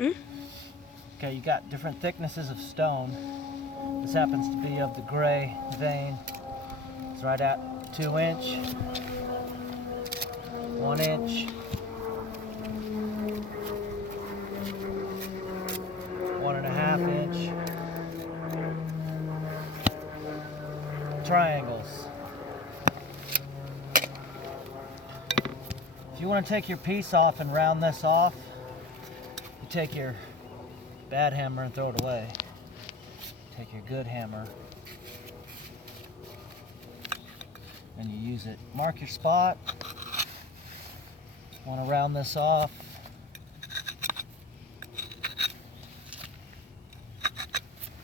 Okay, you got different thicknesses of stone. This happens to be of the gray vein. It's right at 2 inch, 1 inch, 1.5 inch triangles. If you want to take your piece off and round this off, you take your bad hammer and throw it away. Take your good hammer and you use it. Mark your spot. Want to round this off.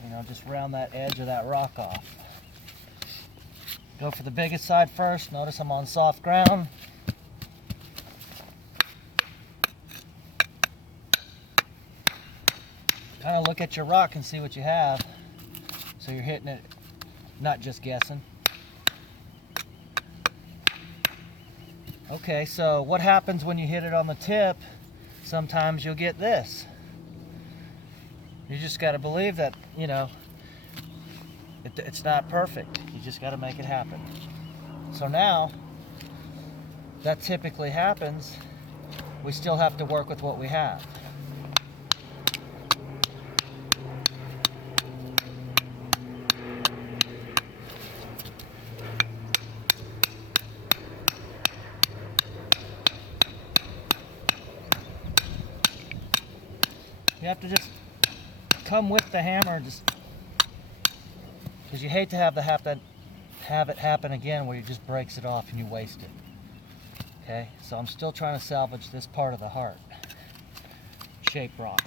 You know, just round that edge of that rock off. Go for the biggest side first. Notice I'm on soft ground. Kind of look at your rock and see what you have. So you're hitting it, not just guessing. Okay, so what happens when you hit it on the tip? Sometimes you'll get this. You just got to believe that, you know, it's not perfect. You just got to make it happen. So now, that typically happens. We still have to work with what we have. You have to just come with the hammer, just because you hate to have it happen again where you just breaks it off and you waste it. Okay, so I'm still trying to salvage this part of the heart shape rock.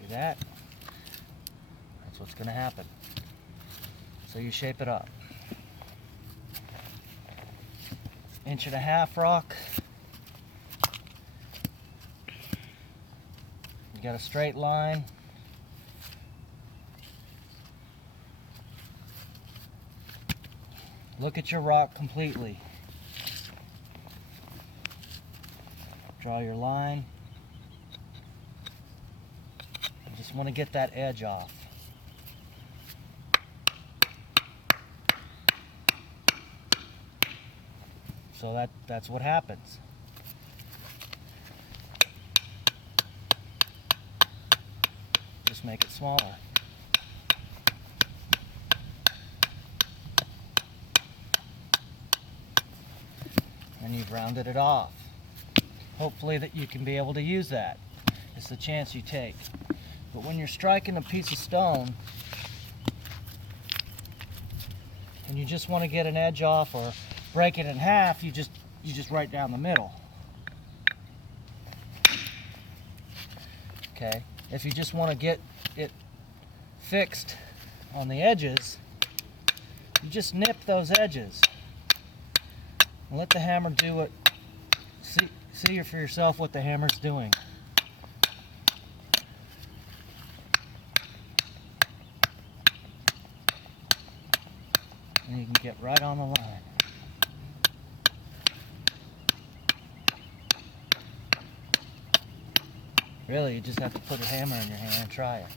See that? That's what's going to happen. So you shape it up. 1.5 inch rock. You got a straight line. Look at your rock completely. Draw your line. I just want to get that edge off. So that's what happens. Just make it smaller. And you've rounded it off. Hopefully that you can be able to use that. It's the chance you take. But when you're striking a piece of stone and you just want to get an edge off or break it in half, you just right down the middle. Okay, if you just want to get it fixed on the edges, you just nip those edges and let the hammer do it. See for yourself what the hammer's doing. And you can get right on the line. Really, you just have to put a hammer in your hand and try it.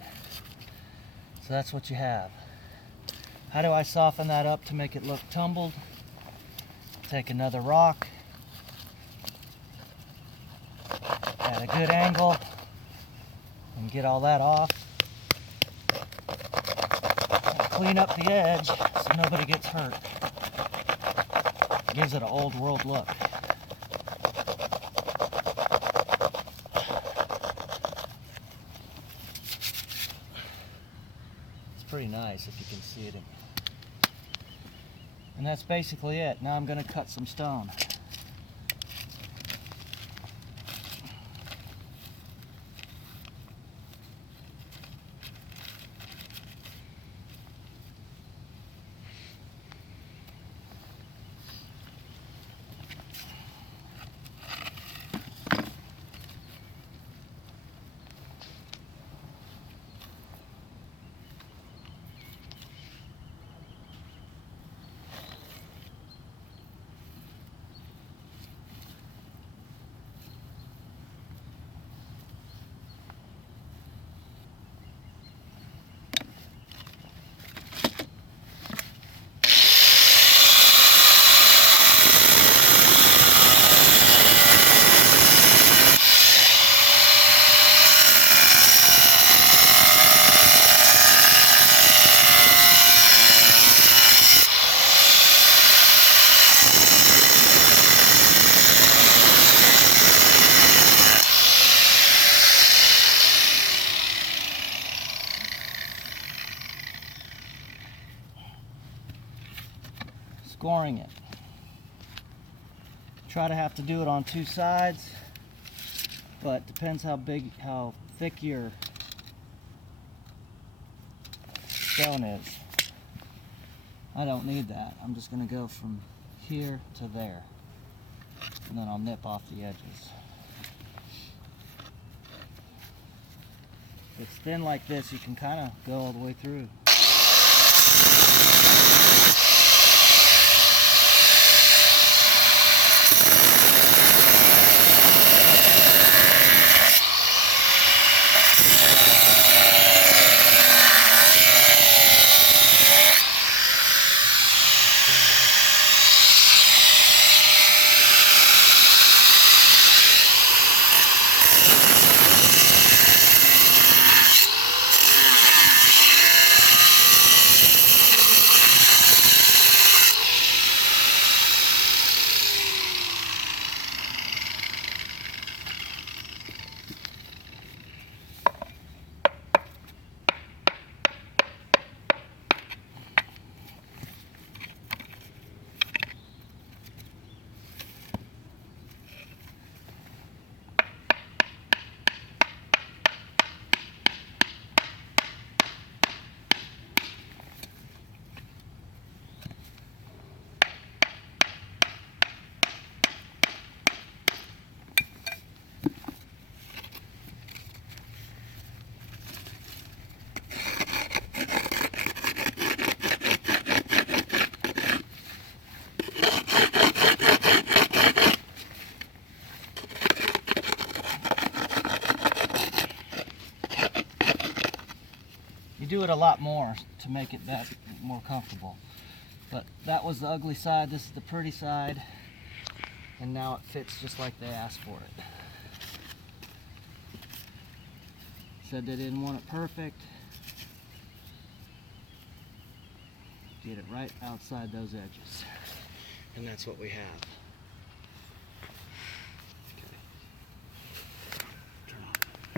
So that's what you have. How do I soften that up to make it look tumbled? Take another rock, at a good angle, and get all that off. Clean up the edge so nobody gets hurt. Gives it an old world look. Pretty nice if you can see it. And that's basically it. Now I'm going to cut some stone. scoring it. Try to have to do it on two sides, but depends how thick your stone is. I don't need that. I'm just going to go from here to there, and then I'll nip off the edges. If it's thin like this, you can kind of go all the way through. Do it a lot more to make it that more comfortable. But that was the ugly side, this is the pretty side, and now it fits just like they asked for it. Said they didn't want it perfect. Get it right outside those edges. And that's what we have.